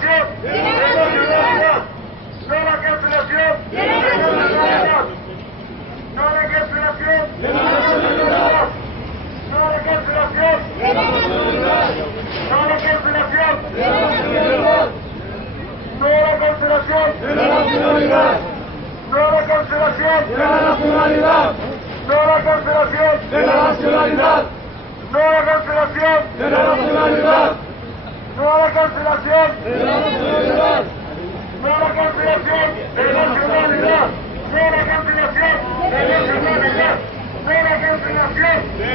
cancelación de nacionalidad. No a la cancelación de nacionalidad. No a la cancelación de nacionalidad. No a la cancelación de nacionalidad. No a la cancelación de nacionalidad. No a la cancelación de nacionalidad. No a la cancelación de nacionalidad. No a la cancelación de nacionalidad. No a la cancelación de nacionalidad. No a la cancelación de nacionalidad. No a la cancelación de nacionalidad. No a la cancelación de nacionalidad. No a la cancelación de